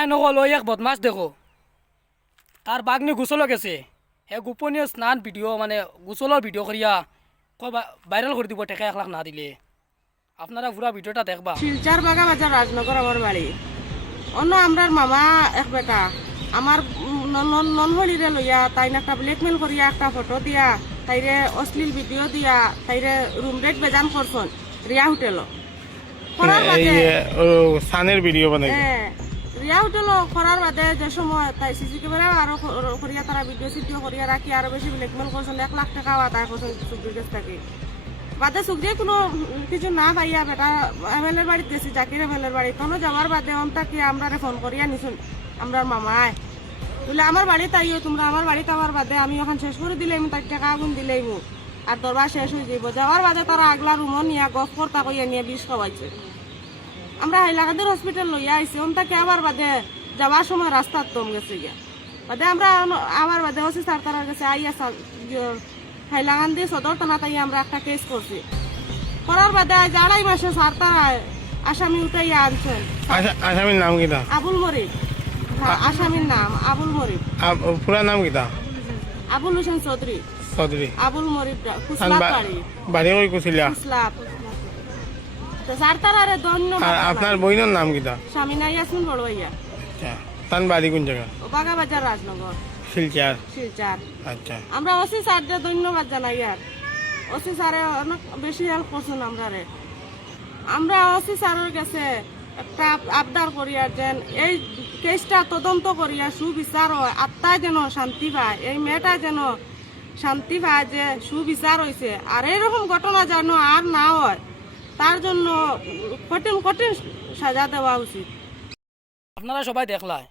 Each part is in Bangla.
হ্যাঁ নকল ওই এক বদমাস দেখো তার বাগনি গোসলও গেছে হে গোপনীয় স্নান ভিডিও মানে গোসলের ভিডিও করিয়া কয় ভাইরাল করে দিব টেকা 1 লাখ না দিলে আপনারা পুরা ভিডিওটা দেখবা। শিলচার বাগা বাজার রাজনগর আমার বাড়ি। অন্য আমরার মামা এক বেটা আমার ননহলিরে লইয়া তাই একটা ব্ল্যাকমেল করিয়া একটা ফটো দিয়া তাইরে অশ্লীল ভিডিও দিয়া তাইরে রুম রেট বেজান করছন রিয়া হোটেল করার বাদে সানের ভিডিও বানাই রিয়া হোটেল করার বাদে যে সময় তাই সিসি ক্যামেরা আরো করিয়া তারা ভিডিও সিডিও করিয়া রাখি আরো বেশি ব্ল্যাকমেল করছেন 1 লাখ টাকা আদায় করছেন সুগ্রির কাছ থেকে। বাদে সুগ্রিয়ে কোনো কিছু না পাইয়া বেটা এমএলএর বাড়িতে গেছি জাকির এমএলএর বাড়ি কোনো যাওয়ার বাদে অন্তাকে আমরা ফোন করিয়া নিছুন আমরার মামায় বলে আমার বাড়িতে আইও তোমরা আমার বাড়িতে আমার বাদে আমি ওখান শেষ করে দিলাম তার টাকা আগুন দিলাম আর দরবার শেষ হয়ে যাইব যাওয়ার বাদে তারা আগলা রুমও নিয়ে গফ কর্তা কইয়া নিয়ে বিষ খাওয়াইছে। আমরা হাইলাকান্দির হসপিটাল লইয়া আইছি অন্তাকে আবার বাদে যাওয়ার সময় রাস্তার দম গেছে গিয়া বাদে আমরা আমার বাদে ওসি স্যার তার কাছে আইয়া হাইলাকান্দি সদর থানা তাই আমরা একটা কেস করছি করার বাদে আজ 2.5 মাসে স্যার তারা আসামি উঠাইয়া আনছেন। আসামির নাম কিটা? আবুল মরিদ। আসামির নাম আবুল মরিদ। পুরা নাম কিটা? আবুল হোসেন চৌধুরী। চৌধুরী আবুল মরিদ কুসলাপ বাড়ি। বাড়ি কই কুছিলা? কুসলাপ। তো স্যার তারারে ধন্যবাদ। আপনার বইনের নাম কিটা? শামিনা ইয়াসমিন বড়ভাইয়া। আচ্ছা তান বাড়ি কোন জায়গা? বাগা বাজার রাজনগর। শিলচর। শিলচর। আচ্ছা আমরা ওসি স্যারকে ধন্যবাদ জানাই আর ওসি স্যারে অনেক বেশি হেল্প করছেন আমরারে। আমরা ওসি স্যারের কাছে একটা আবদার করি আর যেন এই কেসটা তদন্ত করিয়া সুবিচার হয় আত্মায় যেন শান্তি পায় এই মেয়েটা যেন শান্তি পায় যে সুবিচার হয়েছে আর এইরকম ঘটনা যেন আর না হয় তার জন্য কঠিন কঠিন সাজা দেওয়া উচিত। আপনারা সবাই দেখলাই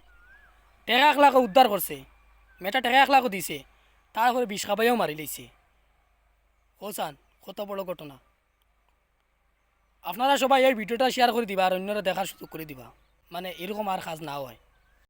টেকা 1 লাখ উদ্ধার করছে মেয়েটা টেকা 1 লাখও দিছে তারপরে বিষ খাবাইও মারি লইছে ওসান কত বড় ঘটনা। আপনারা সবাই এই ভিডিওটা শেয়ার করে দিবা আর অন্যরা দেখার সুযোগ করে দিবা মানে এরকম আর কাজ না হয়।